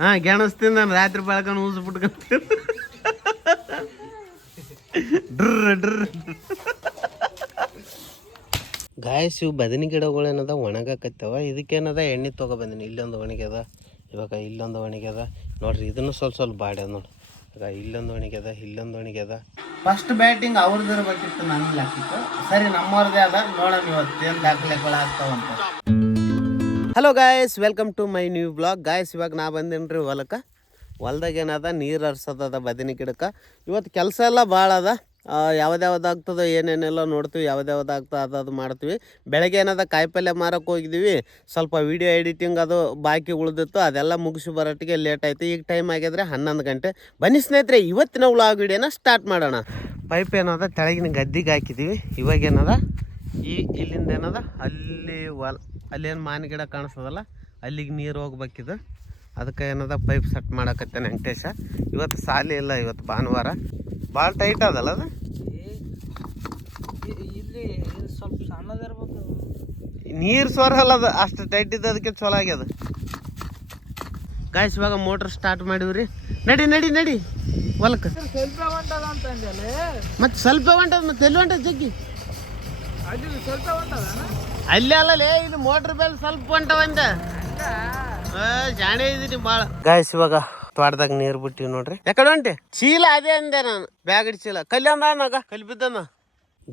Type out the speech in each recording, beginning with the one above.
ಹಾ ಗೆಣಸ್ತೀನಿ ನಾನು ರಾತ್ರಿ ಬೆಳಕನ್ನು ಊಸ್ ಬಿಟ್ಕೊಂತೀನಿ. ಗಾಯಸ್ ಇವು ಬದನಿ ಗಿಡಗಳೇನದ ಒಣಗಾಕತ್ತವ. ಇದಕ್ಕೇನದ ಎಣ್ಣೆ ತೊಗೊಬಂದಿನಿ. ಇಲ್ಲೊಂದು ಒಣಗ್ಯದ, ಇವಾಗ ಇಲ್ಲೊಂದು ಒಣಗ್ಯದ ನೋಡ್ರಿ. ಇದನ್ನು ಸ್ವಲ್ಪ ಬಾಡ್ಯದ ನೋಡಿ. ಇವಾಗ ಇಲ್ಲೊಂದು ಒಣಗ್ಯದ, ಇಲ್ಲೊಂದು ಒಣಗ್ಯದ. ಫಸ್ಟ್ ಬ್ಯಾಟಿಂಗ್ ಅವ್ರದ್ದು ಇರ್ಬೇಕಿತ್ತು, ನನ್ಗೆ ಹಾಕಿತ್ತು. ಸರಿ ನಮ್ಮವ್ರದೇ ಅದ, ನೋಡೋಣ ಇವತ್ತೇನು ದಾಖಲೆಗಳು ಆಗ್ತಾವಂತ. Hello guys, welcome to my new blog. Guys ಇವಾಗ ನಾ ಬಂದೇನ್ರಿ ಹೊಲಕ್ಕೆ. ಹೊಲ್ದಾಗ ಏನದ ನೀರು ಹರ್ಸೋದದ ಬದನಿ ಗಿಡಕ್ಕೆ. ಇವತ್ತು ಕೆಲಸ ಎಲ್ಲ ಭಾಳ ಅದ. ಯಾವ್ದು ಆಗ್ತದೋ ಏನೇನೆಲ್ಲ ನೋಡ್ತೀವಿ, ಯಾವ್ದು ಆಗ್ತದೆ ಅದು ಮಾಡ್ತೀವಿ. ಬೆಳಗ್ಗೆ ಏನದ ಕಾಯಿಪಲ್ಯ ಮಾರಕ್ಕೆ ಹೋಗಿದ್ದೀವಿ. ಸ್ವಲ್ಪ ವೀಡಿಯೋ ಎಡಿಟಿಂಗ್ ಅದು ಬಾಕಿ ಉಳಿದಿತ್ತು, ಅದೆಲ್ಲ ಮುಗಿಸಿ ಬರೋಟ್ಟಿಗೆ ಲೇಟ್ ಆಯಿತು. ಈಗ ಟೈಮ್ ಆಗಿದ್ರೆ 11 ಗಂಟೆ. ಬನ್ನಿ ಸ್ನೇಹಿತರೆ, ಇವತ್ತಿನ ವ್ಲಾಗ್ ವೀಡಿಯೋನ ಸ್ಟಾರ್ಟ್ ಮಾಡೋಣ. ಪೈಪ್ ಏನದ ತೆಳಗಿನ ಗದ್ದಿಗೆ ಹಾಕಿದ್ದೀವಿ. ಇವಾಗ ಏನದ ಇಲ್ಲಿಂದ ಏನದ ಅಲ್ಲೇನು ಮಾವಿನ ಗಿಡ ಕಾಣಿಸ್ತದಲ್ಲ, ಅಲ್ಲಿಗೆ ನೀರು ಹೋಗ್ಬೇಕಿದು. ಅದಕ್ಕೆ ಏನದ ಪೈಪ್ ಸೆಟ್ ಮಾಡಕತ್ತೇನೆ ವೆಂಕಟೇಶ. ಇವತ್ತು ಸಾಲಿ ಇಲ್ಲ, ಇವತ್ತು ಭಾನುವಾರ. ಭಾಳ ಟೈಟ್ ಅದಲ್ಲ ಅದು. ಇಲ್ಲಿ ಸ್ವಲ್ಪ ಸಣ್ಣದಿರ್ಬೇಕು, ನೀರು ಸೋರಲ್ಲ ಅದು, ಅಷ್ಟು ಟೈಟ್ ಇದ್ದು ಅದಕ್ಕೆ ಚಲೋ ಆಗ್ಯದ. ಗಾಯ್ಸ್ ಇವಾಗ ಮೋಟ್ರ್ ಸ್ಟಾರ್ಟ್ ಮಾಡಿವ್ರಿ. ನಡಿ ನಡಿ ನಡಿ ಹೊಲಕ್ಕೆ. ಸ್ವಲ್ಪ ಹೊಂಟದ ಅಂತಂದಲ್ಲಿ ಮತ್ತೆ ಸ್ವಲ್ಪ ಹೊಂಟದ, ಮತ್ತೆ ಎಲ್ಲಿ ಹೊಂಟದ ಜಗ್ಗಿ? ಅಲ್ಲಿ ಸ್ವಲ್ಪ ಹೊಂಟದ, ಅಲ್ಲಿ ಅಲ್ಲಲೇ, ಇದು ಮೋಟ್ರ್ ಬೇಲ್ ಸ್ವಲ್ಪ ಹೊಂಟವಂತ. ಜಾಣೆ ಇದೀನಿ ಭಾಳ. ಗಾಯ್ಸ್ ಇವಾಗ ತೋಟದಾಗ ನೀರು ಬಿಟ್ಟಿವಿ ನೋಡ್ರಿ. ಯಾಕಡೆ ಹೊಂಟೆ? ಚೀಲ ಅದೇ ಅಂದೆ ನಾನು, ಬ್ಯಾಗಡಿ ಚೀಲ. ಕಲ್ಲಿ ಅಂದಾಗ ಕಲ್ಲಿ ಬಿದ್ದನ.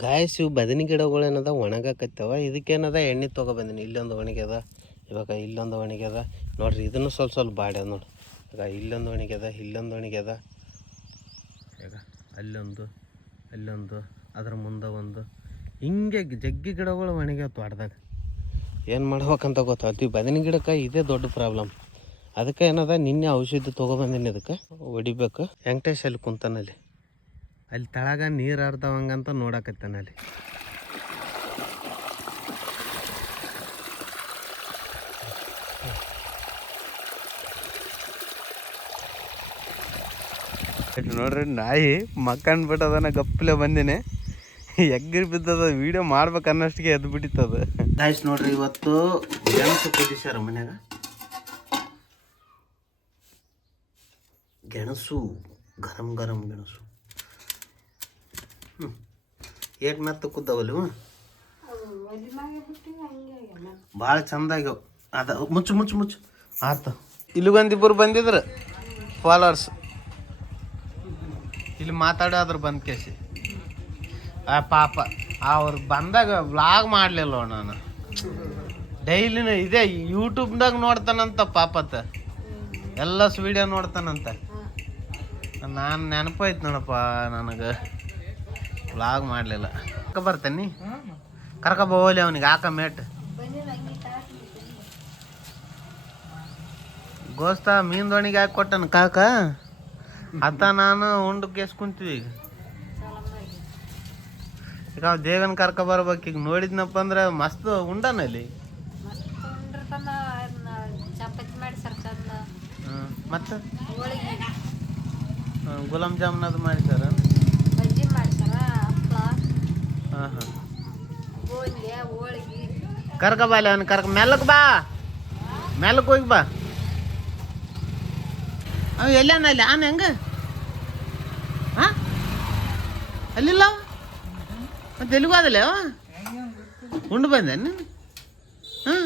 ಗಾಯ್ಸ್ ಇವು ಬದನಿ ಗಿಡಗಳೇನದ ಒಣಗಾಕತ್ತವ. ಇದಕ್ಕೇನದ ಎಣ್ಣೆ ತೊಗೊಬಂದಿನಿ. ಇಲ್ಲೊಂದು ಒಣಗ್ಯದ, ಇವಾಗ ಇಲ್ಲೊಂದು ಒಣಗ್ಯದ ನೋಡ್ರಿ. ಇದನ್ನು ಸ್ವಲ್ಪ ಬಾಡ್ಯದ ನೋಡಿ. ಈಗ ಇಲ್ಲೊಂದು ಒಣಗ್ಯದ, ಇಲ್ಲೊಂದು ಒಣಗ್ಯದ, ಈಗ ಅಲ್ಲೊಂದು ಅದ್ರ ಮುಂದೆ ಒಂದು. ಹಿಂಗೆ ಜಗ್ಗಿ ಗಿಡಗಳು ಒಣಗ್ಯಾವ ತೋಟದಾಗ. ಏನು ಮಾಡ್ಬೇಕಂತ ಗೊತ್ತಾಗ್ತೀವಿ. ಬದನಿ ಗಿಡಕ್ಕೆ ಇದೇ ದೊಡ್ಡ ಪ್ರಾಬ್ಲಮ್. ಅದಕ್ಕೆ ಏನದ ನಿನ್ನೆ ಔಷಧಿ ತೊಗೊಬಂದಿನಿ, ಇದಕ್ಕೆ ಹೊಡಿಬೇಕು. ವೆಂಕಟೇಶ್ ಅಲ್ಲಿ ಕುಂತಾನಲ್ಲಿ, ಅಲ್ಲಿ ತಳಗ ನೀರು ಹರ್ದವಂಗಂತ ನೋಡಕತ್ತಾನಲ್ಲಿ. ನೋಡ್ರಿ ನಾಯಿ ಮಕ್ಕಂಡ್ ಬಿಟ್ಟದನ, ಗಪ್ಪಲೆ ಬಂದಿನಿ. ಎಗ್ಗಿರ್ ಬಿದ್ದದ, ವಿಡಿಯೋ ಮಾಡ್ಬೇಕು ಅನ್ನೋಷ್ಟಿಗೆ ಎದ್ದು ಬಿಟ್ಟಿತ್ತದ. ಗಾಯ್ಸ್ ನೋಡ್ರಿ, ಇವತ್ತು ಗೆಣಸು ಕುದಿಸ್ಯಾರ ಮನ್ಯಾಗ. ಗೆಣಸು ಗರಂ ಗರಂ ಗೆಣಸು. ಏಟ್ ಮೆತ್ತ ಕುದ್ದವಲ್ಲ, ಭಾಳ ಚಂದಾಗ್ಯವ. ಅದ ಮುಚ್ಚು ಆತ. ಇಲ್ಲಿಗೊಂದಿಬ್ಬರು ಬಂದಿದ್ರು ಫಾಲೋವರ್ಸ್, ಇಲ್ಲಿ ಮಾತಾಡೋದ್ರ ಬಂದ್ ಕೇಸಿ. ಪಾಪ ಅವ್ರು ಬಂದಾಗ ವ್ಲಾಗ್ ಮಾಡಲಿಲ್ಲ ನಾನು. ಡೈಲಿನ ಇದೇ ಯೂಟ್ಯೂಬ್ದಾಗ ನೋಡ್ತಾನಂತ ಪಾಪತ್ತ, ಎಲ್ಲ ವಿಡಿಯೋ ನೋಡ್ತಾನಂತ. ನಾನು ನೆನಪಾಯ್ತು ನೋಡಪ್ಪ, ನನಗೆ ವ್ಲಾಗ್ ಮಾಡಲಿಲ್ಲ. ಬರ್ತೇನೆ ಕರ್ಕೊಬೋಲಿ ಅವನಿಗೆ ಹಾಕ ಮೇಟ್. ಗೋಸ್ತ ಮೀನ್ ದೋಣಿಗೆ ಹಾಕಿ ಕೊಟ್ಟನ ಕಾಕ. ಅತ್ತ ನಾನು ಉಂಡು ಕೇಸ್ ಕುಂತೀವಿ. ಈಗ ದೇಗನ್ ಕರ್ಕ ಬರ್ಬೇಕು. ಈಗ ನೋಡಿದ್ನಪ್ಪ ಅಂದ್ರೆ ಮಸ್ತ್ ಉಂಡನಲ್ಲಿ. ಮತ್ತೆ ಗುಲಾಬ್ ಜಾಮೂನ್ ಅದು ಮಾಡಿದಾರ. ಹಾಂ ಹಾಂ, ಕರ್ಕ ಬಾಲಿ ಅವನು. ಕರ್ಕ ಮೆಲ್ಲಕ್ ಬಾ, ಮೆಲ್ಲಕ್ ಹೋಗಿ ಬಾ. ಅವ ಎಲ್ಲಾನಲ್ಲಿ ಆನ ಹೆಂಗ? ಹಾಂ ಅಲ್ಲಿಲ್ಲ, ಮತ್ತೆ ಎಲ್ಲಿಗೂ ಅದಲ್ಲ ಉಂಡು ಬಂದೆ ನೀನು. ಹಾಂ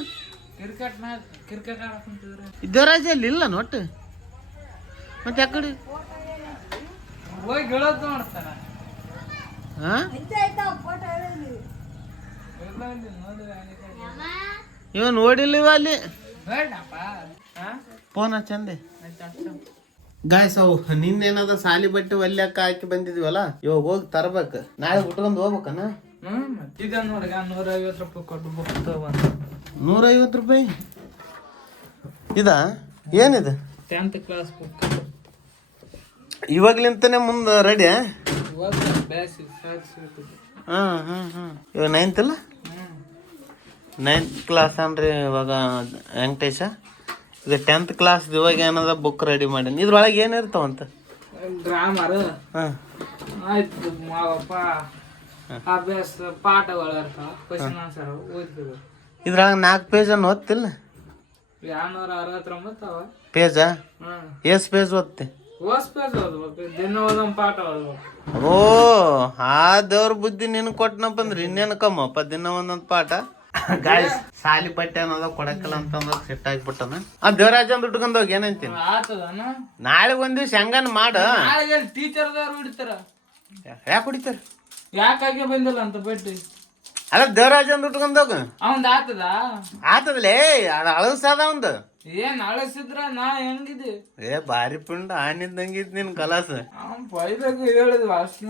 ಇದ್ದವರಾಜ ಅಲ್ಲಿ ಇಲ್ಲ ನೋಟ್ಟು. ಮತ್ತೆ ಯಾಕಡೆ ಹಾಂ ಇವ ನೋಡಿಲ್ಲ ಇವ ಅಲ್ಲಿ. ಫೋನ್ ಚಂದೆ ಗಾಯ್ಸ್. ಅವು ನಿನ್ನೇನದ ಸಾಲಿ ಬಟ್ಟೆ ಒಲ್ಯಾಕ ಹಾಕಿ ಬಂದಿದ್ವಲ್ಲ, ಇವಾಗ ಹೋಗಿ ತರ್ಬೇಕು. ನಾಳೆ ಉಟ್ಕೊಂಡು ಹೋಗ್ಬೇಕನ. 150 ರೂಪಾಯಿ ಕೊಟ್ಟು 150 ರೂಪಾಯಿ ಇದ? ಏನಿದೆ? 10th class book. ಇವಾಗ್ಲಿಂತಾನೆ ಮುಂದೆ ರೆಡಿ? ಇವಾಗ 9th ಅಲ್ಲ? 9th ಕ್ಲಾಸ್ ಅನ್ರಿ ಇವಾಗ ವೆಂಕಟೇಶ. ಇದು 10th ಕ್ಲಾಸ್. ಇವಾಗ ಏನದ ಬುಕ್ ರೆಡಿ ಮಾಡೀನಿ. ಇದ್ರೊಳಗೆ ಏನಿರ್ತಾವಂತ? ಗ್ರಾಮರ್, ಆಯ್ತು ಅಭ್ಯಾಸ ಪಾಠಗಳು ಇರ್ತಾವ, ಕ್ವಶನ್ ಆನ್ಸರ್ ಓದ್ತೀವಿ. ಇದ್ರಾಗ 4 ಪೇಜ್ ಅನ್ನು ಓದ್ತಿಲ್ಲ? 269 ಪೇಜ. ಎಸ್ ಪೇಜ್ ಓದ್ತೆ? ಓಸ್ ಪೇಜ್ ಓದ್ಬೇಕು, ದಿನ ಒಂದೊಂದು ಪಾಠ ಓದ್ಬೇಕು. ಓ ಆ ದೇವ್ರ ಬುದ್ಧಿ ನಿನ್ ಕೊಟ್ಟನಪ್ಪ ಅಂದ್ರೆ ಇನ್ನೇನು ಕಮ್ಮಪ್ಪ, ದಿನ ಒಂದೊಂದ್ ಪಾಠ. ಗಾಯ್ಸ್ ಸಾಲಿ ಬಟ್ಟೆ ಅನ್ನೋದ ಕೊಡಕಲ್ಲ ಅಂತಂದ್ರ ಸೆಟ್ ಆಗಿಬಿಟ್ಟನ. ಆ ದೇವರಾಜ ಅಂದ್ ಉಟ್ಕೊಂಡ್ ಹೋಗಿ ಏನಂತೀನಿ, ಆತದನ ನಾಳೆ ಒಂದ್ ದಿವ್ಸ ಹೆಂಗನ್ ಮಾಡ. ನಾಳೆಗೆ ಟೀಚರ್ದವ್ರು ಹಿಡಿತಾರ. ಯಾಕೆ ಹೊಡಿತಾರ? ಯಾಕಾಗೆ ಬಂದಿಲ್ಲ ಅಂತ ಬಡ್ಡಿ. ಅಲ್ಲ ದೇವರಾಜ ಅಂದ್ ಉಟ್ಕೊಂಡ್ ಹೋಗ ಅವಂದ್ ಆತದ. ಆತದಲೇ, ಅಳಸಾದ ಅವಂದ. ಏನ್ ಅಳಸಿದ್ರ ನಾ ಹೆಂಗಿದ್ದೆ? ಭಾರಿ ಪಿಂಡ ಆನಿದ್ದಂಗಿದ್ ನಿನ್ ಕಲಾಸ. ಅವ್ನ್ ಪೈದಾಗ ಹೇಳಿದ್ವ ಅಷ್ಟ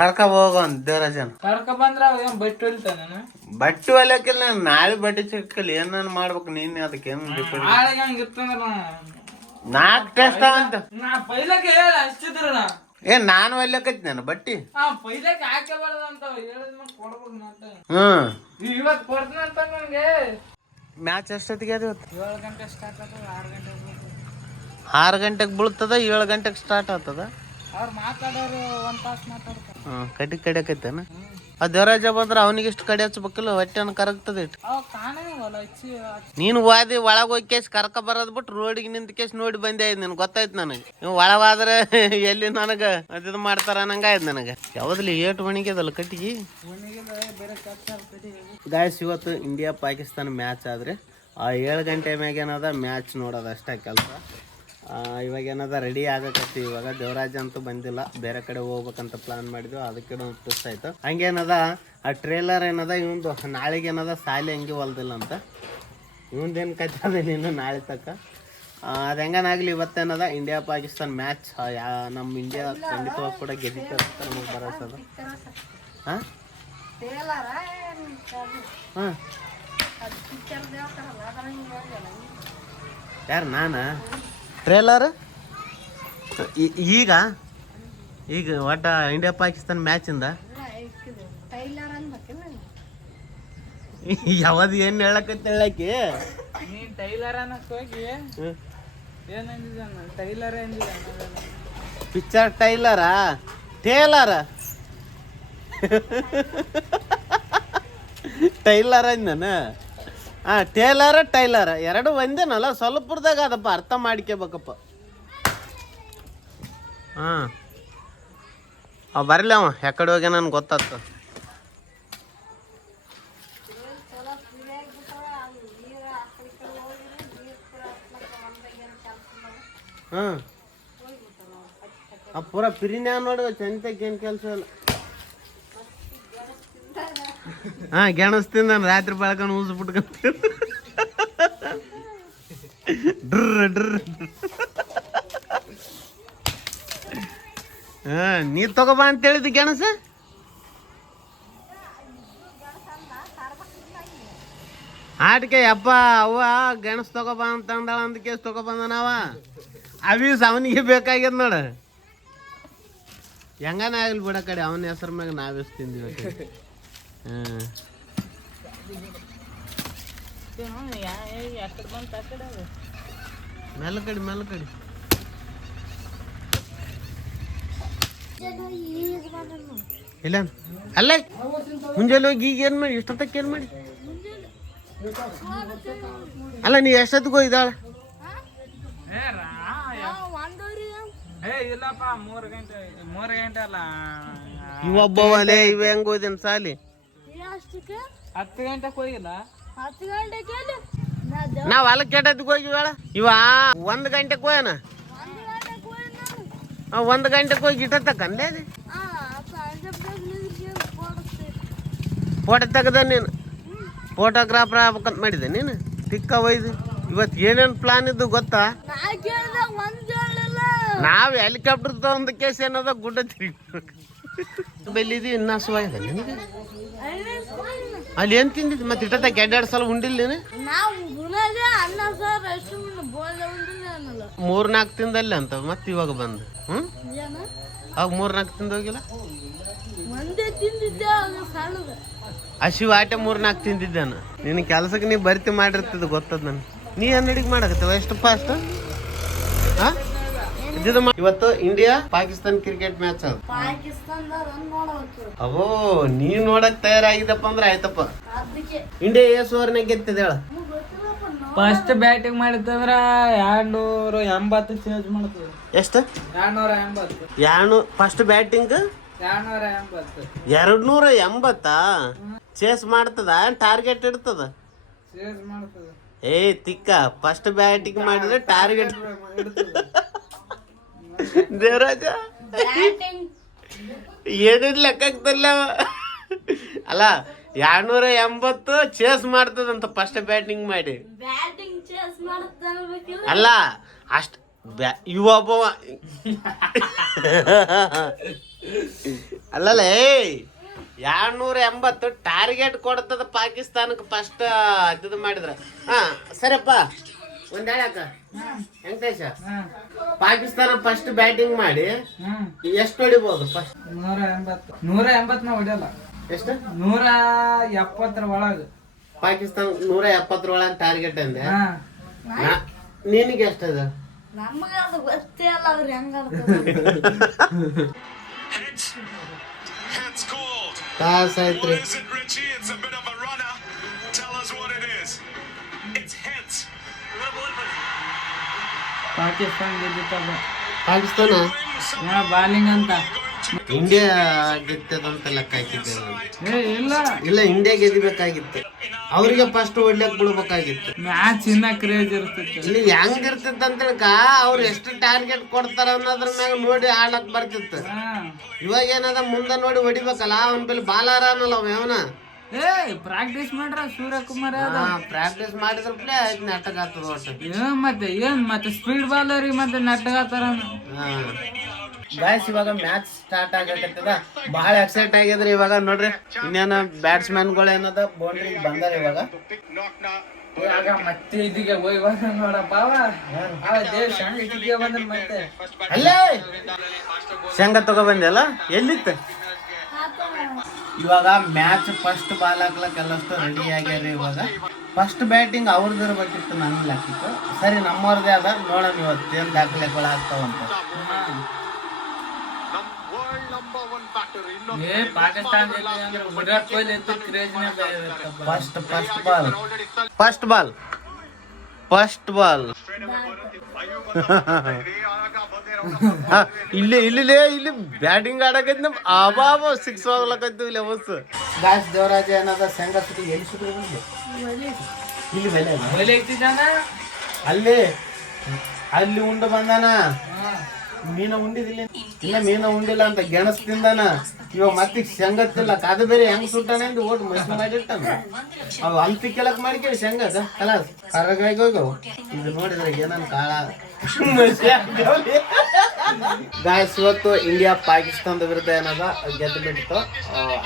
ಕರ್ಕ ಹೋಗ ಒಂದ್ ದೇವರಾಜನ್. ಕರ್ಕ ಬಂದ್ರ ಅವ ಏನ್ ಬಟ್ಟೆ ಹೊಲಿತಾನ? ಬಟ್ಟೆ ಹೊಲಿಯಕ್ಕಿಲ್ಲ, ನಾಳೆ ಬಟ್ಟೆ ಚಿಕ್ಕಲ್ಲಿ ಏನಾನ ಮಾಡ್ಬೇಕು ನೀನ್. ಅದಕ್ಕೆ ಏನ್ ನಾಳೆಗೆ ಹಂಗಿತ್ತಂದ್ರ 4 ಟೆಸ್ಟ್ ಅಂತ ನಾ ಪೈಲಕ್ಕೆ ಹೇಳ ಅಷ್ಟಿದ್ರ ನಾ ನಾನು ಹೊಲಿಯಕೈತಿ ನಾನು ಬಟ್ಟಿ. ಪೈಲಕ್ಕೆ ಹಾಕಬಾರ್ದು ಅಂತ ಹೇಳಿದ್ಮೇಲೆ ಕೊಡ್ಬೇಕು ಅಂತ. ಇವತ್ತು ಕೊಡ್ತೀನಿ ಅಂತ ನಂಗೆ. ಮ್ಯಾಚ್ ಎಷ್ಟೊತ್ತಿಗೆ ಅದು? 7 ಗಂಟೆ ಸ್ಟಾರ್ಟ್ ಆಗ್ತದ, 6 ಗಂಟೆಗೆ 6 ಗಂಟೆಗೆ ಬೀಳ್ತದ, 7 ಗಂಟೆಗೆ ಸ್ಟಾರ್ಟ್ ಆಗ್ತದ. ಅವ್ರು ಮಾತಾಡೋರು 1 ತಾಸು ಮಾತಾಡ್ತಾರೆ. ಕಡಿಯಕೈತೇನ? ಆ ದೇವರಾಜ ಬಂದ್ರ ಅವನಿಗೆ ಇಷ್ಟು ಕಡಿ ಹಚ್ಬೇಕಿಲ್ಲ, ಹೊಟ್ಟೆನ ಕರಗ್ತದೆ ಇಟ್ಟು. ನೀನು ವಾದಿ ಒಳಗೆ ಹೋಗಿ ಕೇಸ್ ಕರ್ಕ ಬರೋದ್ ಬಿಟ್ಟು ರೋಡಿಗೆ ನಿಂತ ಕೇಸ್ ನೋಡಿ ಬಂದೆ ಆಯ್ತು. ನಿನ್ ಗೊತ್ತಾಯ್ತು ನನಗೆ. ನೀವು ಒಳಗಾದ್ರೆ ಎಲ್ಲಿ ನನಗ ಅದಿದು ಮಾಡ್ತಾರ ಅನ್ನಂಗ ಆಯ್ತು ನನಗೆ. ಯಾವ್ದಲ್ಲಿ ಏಟು ಒಣಿಗ್ಯದಲ್ಲ ಕಟ್ಟಿಗೆ. ಗಾಯ್ಸ್ ಇವತ್ತು ಇಂಡಿಯಾ ಪಾಕಿಸ್ತಾನ ಮ್ಯಾಚ್ ಆದ್ರೆ 7 ಗಂಟೆ ಮ್ಯಾಗೇನದ ಮ್ಯಾಚ್ ನೋಡೋದು ಅಷ್ಟೇ ಕೆಲಸ. ಇವಾಗ ಏನದ ರೆಡಿ ಆಗಕತ್ತಿ. ಇವಾಗ ದೇವರಾಜ ಅಂತೂ ಬಂದಿಲ್ಲ, ಬೇರೆ ಕಡೆ ಹೋಗ್ಬೇಕಂತ ಪ್ಲಾನ್ ಮಾಡಿದ್ವಿ, ಅದಕ್ಕೆ ಮಿಸ್ ಆಯ್ತು. ಹಂಗೇನದ ಆ ಟ್ರೇಲರ್ ಏನದ ಇವಂದು ನಾಳೆಗೆ ಏನದ ಸಾಲಿ ಹಂಗೆ ಹೊಲ್ದಿಲ್ಲ ಅಂತ. ಇವಂದೇನು ಕತ್ತದ ನೀನು ನಾಳೆ ತಕ್ಕ. ಅದು ಹೆಂಗನಾಗ್ಲಿ ಇವತ್ತೇನದ ಇಂಡಿಯಾ ಪಾಕಿಸ್ತಾನ್ ಮ್ಯಾಚ್. ನಮ್ಮ ಇಂಡಿಯಾ ಖಂಡಿತವಾಗಿ ಕೂಡ ಗೆದ್ದಿರ್ತಾರೆ ನಮಗೆ ಬರೋಸದು. ಹಾಂ ಹಾಂ ಯಾರು ನಾನಾ? ಟ್ರೇಲರ್ ಈಗ ಒಟ್ಟ ಇಂಡಿಯಾ ಪಾಕಿಸ್ತಾನ ಮ್ಯಾಚಿಂದ ಯಾವ್ದು ಏನು ಹೇಳಕತ್ತ ಹೇಳಕ್ಕೆ ನೀನ್ ಟೈಲರ್ ಅನ್ನಕ್ ಹೋಗಿ ಏನಂದಿದ್ದಾನ? ಟೈಲರ್ ಎಂದಿದ್ದಾನ. ಪಿಕ್ಚರ್ ಟೈಲರಾ ಟೇಲರ? ಟೈಲರ್ ಅಂದನ? ಟೇಲರ ಟೈಲರ ಎರಡು ಒಂದೇನಲ್ಲ, ಸ್ವಲ್ಪದಾಗ ಅದಪ್ಪ, ಅರ್ಥ ಮಾಡ್ಕೋಬೇಕಪ್ಪ. ಅವ ಬರಲಿ, ಅವ ಯಾಕಡೆ ಹೋಗ್ಯ ನನ್ಗೆ ಗೊತ್ತಾಗ್ತ. ಪೂರ ಪಿರಿನ್ಯಾ ನೋಡುವ ಚಂತಕ್ಕೆ ಏನು ಕೆಲಸ ಇಲ್ಲ. ಗೆಣಸ್ತೀನಿ ನಾನು ರಾತ್ರಿ ಬೆಳ್ಕೊಂಡು ಊಸ್ ಬಿಟ್ಕೊಂತೀನಿ. ನೀ ತಗೋಬಾ ಅಂತ ಹೇಳಿದ್ದು ಗೆಣಸ. ಆಟಕ್ಕೆ ಅಪ್ಪ ಅವ್ವ ಗೆಣಸ್ ತಗೋಬಾ ಅಂತ ಅಂದಾಳ, ಅಂದ ಕೇಸ್ ತಗೊಬಂದನವ. ಅವೀಸ್ ಅವನಿಗೆ ಬೇಕಾಗ್ಯದ ನೋಡ. ಹೆಂಗನ ಆಗ್ಲಿ ಬಿಡ ಕಡೆ, ಅವನ ಹೆಸರು ಮ್ಯಾಗ ನಾವೇಸ್ ತಿಂದಿವಿ. ಮೆಲ್ಲಕಡಿ ಮೆಲ್ಲಕಡಿ. ಇಲ್ಲ ಅಲ್ಲ ಮುಂಜಾನೆ ಹೋಗಿ ಈಗ ಏನು ಮಾಡಿ, ಇಷ್ಟೊತ್ತಕ್ಕೆ ಏನು ಮಾಡಿ? ಅಲ್ಲ ನೀ ಎಷ್ಟೊತ್ತಿಗೆ ಹೋಗಿದ್ದಾಳ? ಇಲ್ಲಪ್ಪ 3 ಗಂಟೆ ಅಲ್ಲ. ಇವೊಬ್ಬವಲೇ ಇವ ಹೆಂಗ್ ಹೋದೇನ್ ಸಾಲಿ? 10 ಗಂಟೆಗೆ ಹೋಗಿಲ್ಲ. 10 ಗಂಟೆಗೆ ನಾವ್ ಹೊಲಕ್ಕೆ ಕೆಟ್ಟದಕ್ಕೆ ಹೋಗಿವಳ. ಇವ 1 ಗಂಟೆಗೆ ಹೋಯನ. 1 ಗಂಟೆಗೆ ಹೋಗಿ ಇಟ್ಟತ್ತಕ್ಕಂದೆ ಫೋಟೋ ತೆಗ್ದ ನೀನು. ಫೋಟೋಗ್ರಾಫರ್ ಆಗ್ಬೇಕಂತ ಮಾಡಿದೆ ನೀನು. ತಿಕ್ಕ ಒಯ್ದು ಇವತ್ತು ಏನೇನು ಪ್ಲಾನ್ ಇದ್ದು ಗೊತ್ತಾ? ನಾವು ಹೆಲಿಕಾಪ್ಟರ್ ತಗೊಂಡ ಕೇಸ್ ಏನದ ಗುಡ್ಡ ತಿರುಗಿ ಬೆಲ್ಲಿದಿ. ಇನ್ನ ಸುವಾಯ್ದ ನಿನಗೆ ಅಲ್ಲಿ ಏನು ತಿಂದಿದ್ದು? ಮತ್ತೆ ಇಟ್ಟತ್ತಕ್ಕೆ 2 ಸಲ ಉಂಡಿಲ್ಲ ನೀನು? 3-4 ತಿಂದಲ್ಲಿ ಅಂತ ಮತ್ತೆ ಇವಾಗ ಬಂದು. ಅವಾಗ 3-4 ತಿಂದು ಹೋಗಿಲ್ಲ. ಹಸಿವು ಆಟೆ 3-4 ತಿಂದಿದ್ದಾನ. ನಿನ್ನ ಕೆಲಸಕ್ಕೆ ನೀ ಭರ್ತಿ ಮಾಡಿರ್ತದ ಗೊತ್ತದ ನನಗೆ. ನೀ ಅಡಿಗೆ ಮಾಡಕತ್ತವ ಎಷ್ಟು ಫಾಸ್ಟ್? ಇವತ್ತು ಇಂಡಿಯಾ ಪಾಕಿಸ್ತಾನ ಕ್ರಿಕೆಟ್ ಮ್ಯಾಚ್ ಅದು. ಅವೋ ನೀ ನೋಡಕ್ ತಯಾರಾಗಿದ್ದಪ್ಪ ಅಂದ್ರೆ ಆಯ್ತಪ್ಪ. ಇಂಡಿಯಾ ಏಸ್ ಓವರ್ನಾಗ ಗೆತ್ತಿದ ಹೇಳ? ಫಸ್ಟ್ ಬ್ಯಾಟಿಂಗ್ ಮಾಡಿತ್ತಂದ್ರ 280 ಚೇಂಜ್ ಮಾಡ್ತದ. ಎಷ್ಟು 280 ಫಸ್ಟ್ ಬ್ಯಾಟಿಂಗ್ 280 ಚೇಸ್ ಮಾಡ್ತದ ಟಾರ್ಗೆಟ್ ಇಡ್ತದ ಚೇಂಜ್ ಮಾಡ್ತದ. ಏ ತಿಕ್ಕ ಫಸ್ಟ್ ಬ್ಯಾಟಿಂಗ್ ಮಾಡಿದ್ರೆ ಟಾರ್ಗೆಟ್ ದೇವರಾಜ ಏನಿದ್ ಲೆಕ್ಕಾಗ್ತಲ್ಲ ಅಲ್ಲ 280 ಚೇಸ್ ಮಾಡ್ತದಂತ ಫಸ್ಟ್ ಬ್ಯಾಟಿಂಗ್ ಮಾಡಿ ಅಲ್ಲ ಅಷ್ಟ ಇವ ಒಬ್ಬವ ಅಲ್ಲಲ್ಲ 280 ಟಾರ್ಗೆಟ್ ಕೊಡ್ತದ ಪಾಕಿಸ್ತಾನಕ್ಕೆ ಫಸ್ಟ್ ಇದು ಮಾಡಿದ್ರ. ಹಾ ಸರಿಯಪ್ಪ ಒಂದ್ ಹೇಳಕ್ಕ ವೆಂಕಟೇಶ, ಪಾಕಿಸ್ತಾನ ಫಸ್ಟ್ ಬ್ಯಾಟಿಂಗ್ ಮಾಡಿ ಎಷ್ಟು ಹೊಡಿಬಹುದು? ಫಸ್ಟ್ 180 ನಾ ಹೊಡಿಯಲ್ಲ. ಎಷ್ಟು? 170 ಒಳಗ ಪಾಕಿಸ್ತಾನ 170 ಒಳಗೆ ಟಾರ್ಗೆಟ್ ಅಂದೆ. ನಿನಗೆ ಎಷ್ಟದ? ನಮಗೆ ಅದು ಗೊತ್ತೇ ಅಲ್ಲ ಅವ್ರು ಹೆಂಗ ಟಾಸ್ ಆಯ್ತ್ರಿ. ಪಾಕಿಸ್ತಾನ ಗೆದ್ದಿತ್ತದ. ಪಾಕಿಸ್ತಾನ ಬಾಲಿಂಗ್ ಅಂತ ಇಂಡಿಯಾ ಗೆದ್ದದಂತ ಲೆಕ್ಕ ಹಾಕಿದ್ದೆ ನಾನು. ಇಲ್ಲ ಇಲ್ಲ ಇಂಡಿಯಾ ಗೆದಿಬೇಕಾಗಿತ್ತು, ಅವ್ರಿಗೆ ಫಸ್ಟ್ ಹೊಡ್ಲಿಕ್ ಬಿಡ್ಬೇಕಾಗಿತ್ತು. ಮ್ಯಾಚ್ ಇನ್ನ ಕ್ರೇಜ್ ಇರ್ತಿತ್ತು. ಇಲ್ಲಿ ಹೆಂಗ್ ಇರ್ತಿತ್ತು ಅಂತ ಅವ್ರು ಎಷ್ಟು ಟಾರ್ಗೆಟ್ ಕೊಡ್ತಾರ ಅನ್ನೋದ್ರ ಮ್ಯಾಗ ನೋಡಿ ಆಡಕ್ ಬರ್ತಿತ್ತು. ಇವಾಗ ಏನದ ಮುಂದೆ ನೋಡಿ ಹೊಡಿಬೇಕಲ್ಲ, ಅವನ ಬಲ್ಲಿ ಬಾಲಾರ ಅನ್ನಲ್ಲ ಅವ ಅವನ. ಪ್ರಾಕ್ಟೀಸ್ ಮಾಡ್ರ ಸೂರ್ಯಕುಮಾರ್ ಪ್ರಾಕ್ಟೀಸ್ ಮಾಡಿದ್ರ ಪ್ಲೇ ಆಯ್ತು ನಾಟಕ ಆಗ್ತದ ಒಟ್ಟು. ಮತ್ತೆ ಸ್ಪೀಡ್ ಬಾಲರಿ ಮತ್ತೆ ನೆಟ್ಟಗಾತಾರ. ಗಾಯ್ಸ್ ಇವಾಗ ಮ್ಯಾಚ್ ಸ್ಟಾರ್ಟ್ ಆಗಕತ್ತದ, ಬಹಳ ಎಕ್ಸೈಟ್ ಆಗಿದ್ರಿ. ಇವಾಗ ನೋಡ್ರಿ ಇನ್ನೇನ ಬ್ಯಾಟ್ಸ್ಮನ್ ಗಳು ಏನದ ಬೌಂಡ್ರಿ ಬಂದಾರ ಇವಾಗ. ಮತ್ತೆ ಇದೀಗ ನೋಡಪ್ಪ ಮತ್ತೆ ಅಲ್ಲೇ ಶೇಂಗಾ ತಗೋ ಬಂದೆಲ್ಲ ಎಲ್ಲಿತ್ತು? ಇವಾಗ ಮ್ಯಾಚ್ ಫಸ್ಟ್ ಬಾಲ್ ಹಾಕ್ಲಕ್ ಎಲ್ಲಷ್ಟು ರೆಡಿ ಆಗ್ಯಾರ. ಇವಾಗ ಫಸ್ಟ್ ಬ್ಯಾಟಿಂಗ್ ಅವ್ರದ್ದು ಇರ್ಬೇಕಿತ್ತು, ನನ್ನ ಲೆಕ್ಕಕ್ಕೆ. ಸರಿ ನಮ್ಮವ್ರದೇ ಅದ, ನೋಡೋಣ ಇವತ್ತು ಏನ್ ದಾಖಲೆಗಳು ಆಗ್ತಾವಂತ. ವಿರಾಟ್ ಕೊಹ್ಲಿ ಫಸ್ಟ್ ಬಾಲ್ ಇಲ್ಲಿ ಬ್ಯಾಟಿಂಗ್ ಆಡಕೈತಿ ಅಬಾಬ 6 ಹೋಗ್ಲಕೈತಿ ಇಲ್ಲಿ ಬಸ್. ಗಾಯ್ಸ್ ದೇವರಾಜ ಏನದ ಶೇಂಗಾ ಸುಟ್ಟಿ ಎಲ್ಲಿ ಸುಟ್ಟಿ ಇಲ್ಲಿ ಅಲ್ಲಿ ಉಂಡು ಬಂದಾನ. ಮೀನ ಉಂಡಿದಿಲ್ಲ, ಇಲ್ಲ ಮೀನ ಉಂಡಿಲ್ಲ ಅಂತ ಗೆಣಸ್ ತಿಂದಾನ. ಇವಾಗ ಮತ್ತೆ ಶೇಂಗತ್ತಿಲ್ಲ, ಅದು ಬೇರೆ ಹೆಂಗ್ ಸುಟ್ಟಾನೆ ಅಂತ ಓಟ್ ಮಸಿ ಮಾಡಿರ್ತಾನ. ಅವು ಅಲ್ಪಿ ಕೆಲಕ್ ಮಾಡ್ಕೇಳಿ ಶೇಂಗದ ಕಲಾಸ್ ಕರಗಾಗಿ ಹೋಗವು. ಇದು ನೋಡಿದ್ರೆ ಏನನ್ ಕಾಳ ಗಾಯ್ಸ್. ಇವತ್ತು ಇಂಡಿಯಾ ಪಾಕಿಸ್ತಾನದ ವಿರುದ್ಧ ಏನದ ಗೆದ್ದು ಬಿಟ್ಟಿತ್ತು.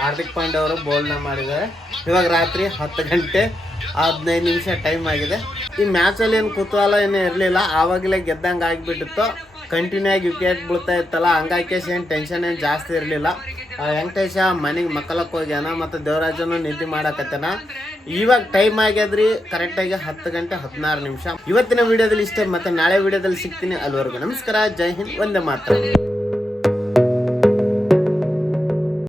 ಹಾರ್ದಿಕ್ ಪಾಂಡ್ಯ ಅವರು ಬೌಲ್ನ ಮಾಡಿದ್ದಾರೆ. ಇವಾಗ ರಾತ್ರಿ 10:15 ಟೈಮ್ ಆಗಿದೆ. ಈ ಮ್ಯಾಚಲ್ಲಿ ಏನು ಕುತೂಹಲ ಏನೂ ಇರಲಿಲ್ಲ, ಆವಾಗಲೇ ಗೆದ್ದಂಗೆ ಆಗಿಬಿಟ್ಟಿತ್ತು. ಕಂಟಿನ್ಯೂ ಆಗಿ ವಿಕೆಟ್ ಬೀಳ್ತಾ ಇತ್ತಲ್ಲ, ಹಂಗಾಗಿ ಏನು ಟೆನ್ಷನ್ ಏನು ಜಾಸ್ತಿ ಇರಲಿಲ್ಲ. ವೆಂಕಟೇಶ ಮನೆಗೆ ಮಕ್ಕಳಕ್ಕೆ ಹೋಗ್ಯಾನ, ಮತ್ತು ದೇವರಾಜನು ನಿದ್ದೆ ಮಾಡಕತ್ತಾನ. ಇವಾಗ ಟೈಮ್ ಆಗ್ಯದ್ರಿ ಕರೆಕ್ಟಾಗಿ 10:16. ಇವತ್ತಿನ ವಿಡಿಯೋದಲ್ಲಿ ಇಷ್ಟೇ, ಮತ್ತೆ ನಾಳೆ ವಿಡಿಯೋದಲ್ಲಿ ಸಿಗ್ತೀನಿ. ಅಲ್ಲಿವರೆಗೂ ನಮಸ್ಕಾರ, ಜೈ ಹಿಂದ್, ವಂದೇ ಮಾತರಂ.